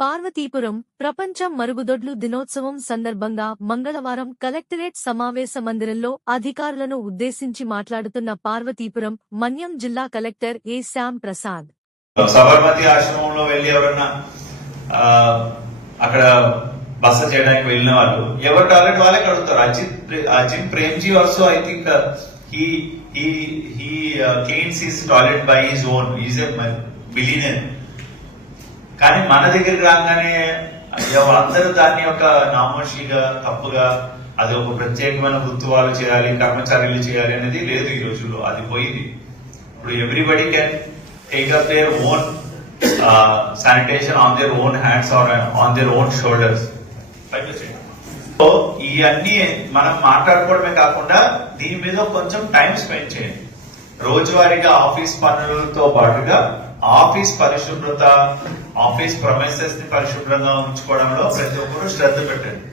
పార్వతీపురం ప్రపంచ మరుగుదొడ్లు దినోత్సవం సందర్భంగా మంగళవారం కలెక్టరేట్ సమావేశ మందిరంలో అధికారులను ఉద్దేశించి మాట్లాడుతున్న పార్వతీపురం మన్యం జిల్లా కలెక్టర్ ఏ శ్యామ్ ప్రసాద్. సబర్మతి ఆశ్రమంలో వెళ్లి ఎవరన్నా అక్కడ బస చేయడానికి వెళ్ళిన వాళ్ళు ఎవరు టాయిలెట్ వాళ్ళే కడుగుతారు. Ajit Premji also I think he cleans his toilet by his own. He is a billionaire. కానీ మన దగ్గరికి రాగానే అందరూ దాన్ని ఒక నామోషిగా తప్పుగా అది ఒక ప్రత్యేకమైన వృత్తువాలు చేయాలి, కర్మచారులు చేయాలి అనేది లేదు ఈ రోజుల్లో. అది పోయింది. ఇప్పుడు everybody can take up their own sanitation on their own hands or on their own shoulders. So ఇవన్నీ మనం మాట్లాడుకోవడమే కాకుండా దీని మీద కొంచెం టైం స్పెండ్ చేయండి. రోజువారీగా ఆఫీస్ పనులతో పాటుగా ఆఫీస్ పరిశుభ్రత, ఆఫీస్ ప్రొమైసెస్ ని పరిశుభ్రంగా ఉంచుకోవడంలో ప్రతి ఒక్కరూ శ్రద్ధ పెట్టండి.